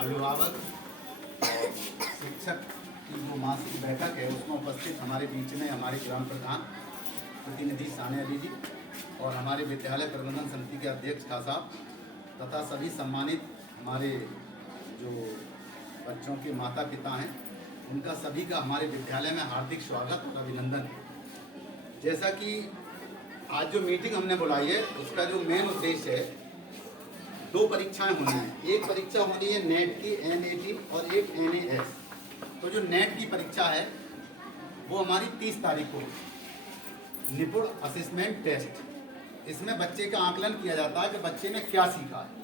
अभिभावक और शिक्षक की जो मासिक बैठक है उसमें उपस्थित हमारे बीच में हमारे ग्राम प्रधान प्रतिनिधि साने अली जी और हमारे विद्यालय प्रबंधन समिति के अध्यक्ष खां साहब तथा सभी सम्मानित हमारे जो बच्चों के माता पिता हैं, उनका सभी का हमारे विद्यालय में हार्दिक स्वागत और अभिनंदन है। जैसा कि आज जो मीटिंग हमने बुलाई है उसका जो मेन उद्देश्य है, दो परीक्षाएं होनी हैं। एक परीक्षा होनी है नेट की NAT और एक NAS। तो जो नेट की परीक्षा है वो हमारी 30 तारीख को, निपुण असेसमेंट टेस्ट, इसमें बच्चे का आकलन किया जाता है कि बच्चे ने क्या सीखा है।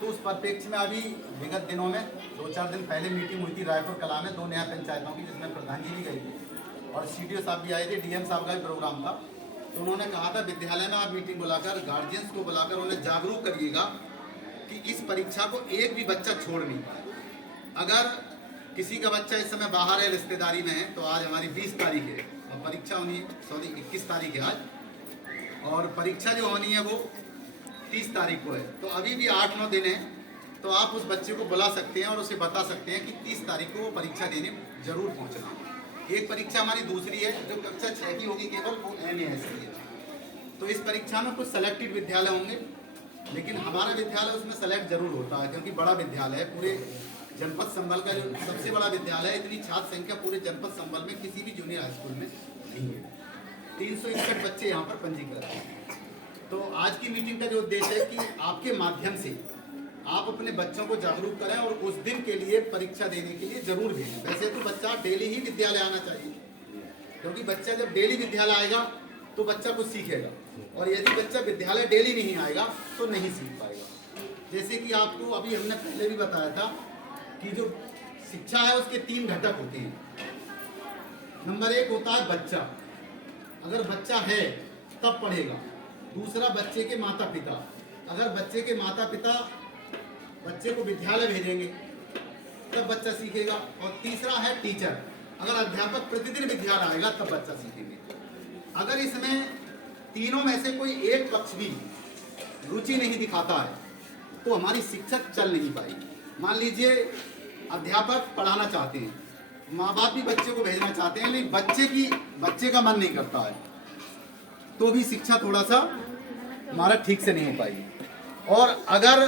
तो उस परिप्रेक्ष्य में अभी विगत दिनों में 2-4 दिन पहले मीटिंग हुई थी रायपुर कला में 2 नया पंचायतों की, जिसमें प्रधान जी भी गई थी और CDO साहब भी आए थे, DM साहब का भी प्रोग्राम था। तो उन्होंने कहा था विद्यालय में आप मीटिंग बुलाकर गार्जियंस को बुलाकर उन्हें जागरूक करिएगा कि इस परीक्षा को एक भी बच्चा छोड़ नहीं पाए। अगर किसी का बच्चा इस समय बाहर है, रिश्तेदारी में है, तो आज हमारी 20 तारीख है और परीक्षा होनी है, 21 तारीख है आज, और परीक्षा जो होनी है वो 30 तारीख को है। तो अभी भी 8-9 दिन है, तो आप उस बच्चे को बुला सकते हैं और उसे बता सकते हैं कि 30 तारीख को वो परीक्षा देने जरूर पहुंचना। एक परीक्षा हमारी दूसरी है जो कक्षा 6 की होगी केवल, वो NAS की है। तो इस परीक्षा में कुछ सेलेक्टेड विद्यालय होंगे, लेकिन हमारा विद्यालय उसमें सेलेक्ट जरूर होता है क्योंकि बड़ा विद्यालय है। पूरे जनपद संबल का जो सबसे बड़ा विद्यालय है, इतनी छात्र संख्या पूरे जनपद संबल में किसी भी जूनियर हाई स्कूल में नहीं है। 361 बच्चे यहाँ पर पंजीकृत हैं। तो आज की मीटिंग का जो उद्देश्य है कि आपके माध्यम से आप अपने बच्चों को जागरूक करें और उस दिन के लिए परीक्षा देने के लिए जरूर भेजें। वैसे तो बच्चा डेली ही विद्यालय आना चाहिए, क्योंकि बच्चा जब डेली विद्यालय आएगा तो बच्चा कुछ सीखेगा, और यदि बच्चा विद्यालय डेली नहीं आएगा तो नहीं सीख पाएगा। जैसे कि आपको अभी हमने पहले भी बताया था कि जो शिक्षा है उसके 3 घटक होते हैं। नंबर 1 होता है बच्चा, अगर बच्चा है तब पढ़ेगा। दूसरा बच्चे के माता पिता, अगर बच्चे के माता पिता बच्चे को विद्यालय भेजेंगे तब बच्चा सीखेगा। और तीसरा है टीचर, अगर अध्यापक प्रतिदिन विद्यालय आएगा तब बच्चा सीखेंगे। अगर इसमें तीनों में से कोई एक पक्ष भी रुचि नहीं दिखाता है तो हमारी शिक्षा चल नहीं पाएगी। मान लीजिए अध्यापक पढ़ाना चाहते हैं, माँ बाप भी बच्चे को भेजना चाहते हैं, लेकिन बच्चे का मन नहीं करता है, तो भी शिक्षा थोड़ा सा हमारा ठीक से नहीं हो पाएगी। और अगर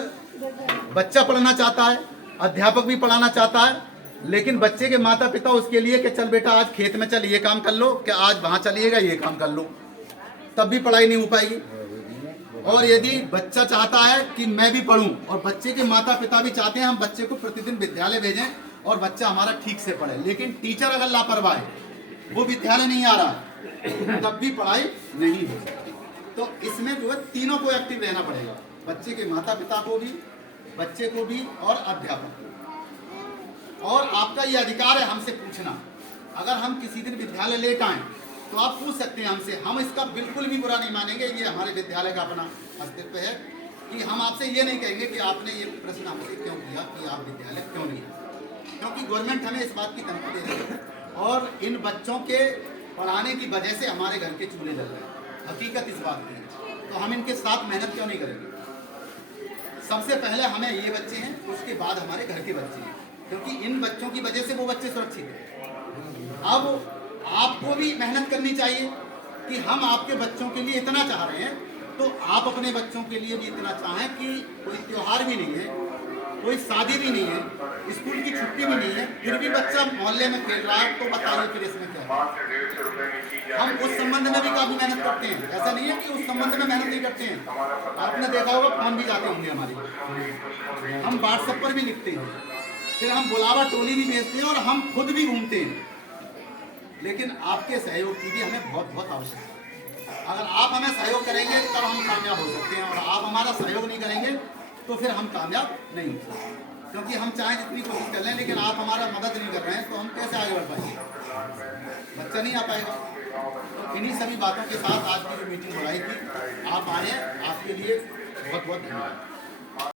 बच्चा पढ़ना चाहता है, अध्यापक भी पढ़ाना चाहता है, लेकिन बच्चे के माता पिता उसके लिए कि चल बेटा आज खेत में चल ये काम कर लो, कि आज वहाँ चलिएगा ये काम कर लो, तब भी पढ़ाई नहीं हो पाएगी। और यदि बच्चा चाहता है कि मैं भी पढ़ूं और बच्चे के माता पिता भी चाहते हैं हम बच्चे को प्रतिदिन विद्यालय भेजें और बच्चा हमारा ठीक से पढ़े, लेकिन टीचर अगर लापरवाह है, वो विद्यालय नहीं आ रहा, तब भी पढ़ाई नहीं हो सकती। तो इसमें जो है तीनों को एक्टिव रहना पड़ेगा, बच्चे के माता पिता को भी, बच्चे को भी और अध्यापक को। और आपका ये अधिकार है हमसे पूछना। अगर हम किसी दिन विद्यालय लेट आए तो आप पूछ सकते हैं हमसे, हम इसका बिल्कुल भी बुरा नहीं मानेंगे। ये हमारे विद्यालय का अपना अस्तित्व है कि हम आपसे ये नहीं कहेंगे कि आपने ये प्रश्न हमसे क्यों किया कि आप विद्यालय क्यों नहीं आए, क्योंकि गवर्नमेंट हमें इस बात की तनख्वाह दे रही है और इन बच्चों के पढ़ाने की वजह से हमारे घर के चूल्हे जल रहे हैं। हकीकत इस बात की है, तो हम इनके साथ मेहनत क्यों नहीं करेंगे। सबसे पहले हमें ये बच्चे हैं, उसके बाद हमारे घर के बच्चे हैं, क्योंकि इन बच्चों की वजह से वो बच्चे सुरक्षित हैं। अब आपको भी मेहनत करनी चाहिए कि हम आपके बच्चों के लिए इतना चाह रहे हैं, तो आप अपने बच्चों के लिए भी इतना चाहें कि कोई त्योहार भी नहीं है, कोई शादी भी नहीं है, स्कूल की छुट्टी भी नहीं है, फिर भी बच्चा मोहल्ले में खेल रहा है, तो बताइए फिर इसमें क्या है। हम उस संबंध में भी काफ़ी मेहनत करते हैं, ऐसा नहीं है कि उस संबंध में मेहनत नहीं करते हैं। आपने देखा होगा फोन भी जाते होंगे हमारे, हम व्हाट्सएप पर भी लिखते हैं, फिर हम बुलावा टोली भी भेजते हैं और हम खुद भी घूमते हैं। लेकिन आपके सहयोग की भी हमें बहुत बहुत आवश्यकता है। अगर आप हमें सहयोग करेंगे तब हम कामयाब हो सकते हैं, और आप हमारा सहयोग नहीं करेंगे तो फिर हम कामयाब नहीं हो सकते। क्योंकि हम चाहें जितनी कोशिश कर लें, लेकिन आप हमारा मदद नहीं कर रहे हैं तो हम कैसे आगे बढ़ पाएंगे, बच्चा नहीं आ पाएगा। तो इन्हीं सभी बातों के साथ आज की जो मीटिंग बुलाई थी, आप आए, आपके लिए बहुत बहुत धन्यवाद।